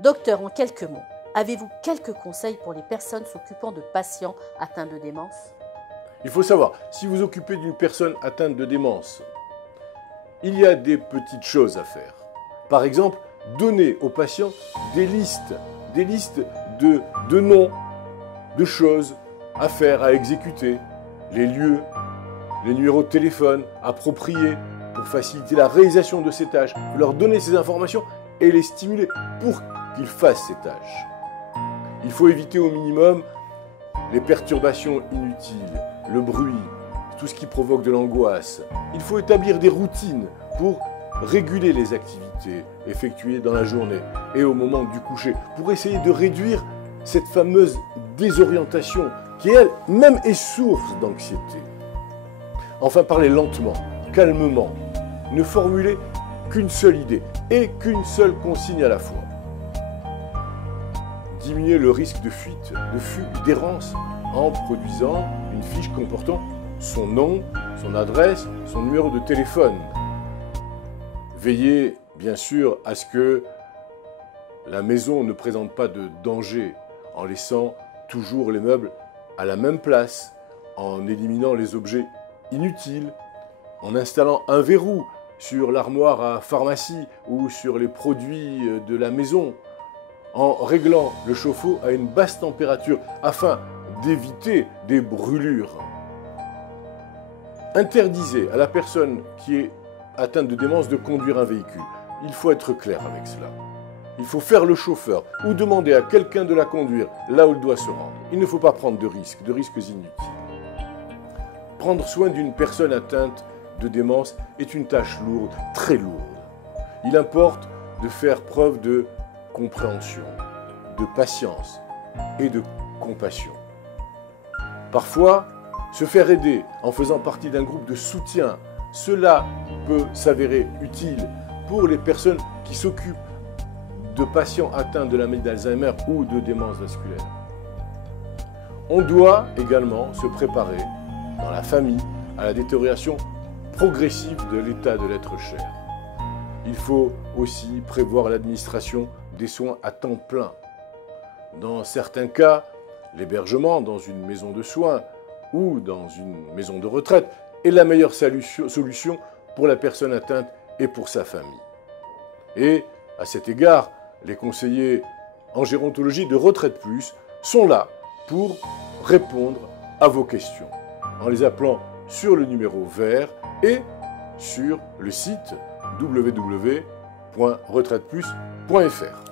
Docteur, en quelques mots, avez-vous quelques conseils pour les personnes s'occupant de patients atteints de démence? Il faut savoir, si vous occupez d'une personne atteinte de démence, il y a des petites choses à faire. Par exemple, donner aux patients des listes de noms, de choses à faire, à exécuter, les lieux, les numéros de téléphone appropriés pour faciliter la réalisation de ces tâches. Vous leur donnez ces informations et les stimuler pour qu'ils fassent ces tâches. Il faut éviter au minimum les perturbations inutiles, le bruit, tout ce qui provoque de l'angoisse. Il faut établir des routines pour réguler les activités effectuées dans la journée et au moment du coucher, pour essayer de réduire cette fameuse désorientation qui, elle-même, est source d'anxiété. Enfin, parlez lentement, calmement. Ne formulez qu'une seule idée et qu'une seule consigne à la fois. Diminuez le risque de fuite, de fugue, d'errance en produisant une fiche comportant son nom, son adresse, son numéro de téléphone. Veillez bien sûr à ce que la maison ne présente pas de danger en laissant toujours les meubles à la même place, en éliminant les objets inutiles, en installant un verrou sur l'armoire à pharmacie ou sur les produits de la maison, en réglant le chauffe-eau à une basse température afin d'éviter des brûlures. Interdisez à la personne qui est atteinte de démence de conduire un véhicule. Il faut être clair avec cela. Il faut faire le chauffeur ou demander à quelqu'un de la conduire là où il doit se rendre. Il ne faut pas prendre de risques inutiles. Prendre soin d'une personne atteinte de démence est une tâche lourde, très lourde. Il importe de faire preuve de compréhension, de patience et de compassion. Parfois, se faire aider en faisant partie d'un groupe de soutien, cela peut s'avérer utile pour les personnes qui s'occupent de patients atteints de la maladie d'Alzheimer ou de démence vasculaire. On doit également se préparer dans la famille à la détérioration progressive de l'état de l'être cher. Il faut aussi prévoir l'administration des soins à temps plein. Dans certains cas, l'hébergement dans une maison de soins ou dans une maison de retraite est la meilleure solution pour la personne atteinte et pour sa famille. Et à cet égard, les conseillers en gérontologie de Retraite Plus sont là pour répondre à vos questions en les appelant sur le numéro vert et sur le site www.retraiteplus.fr.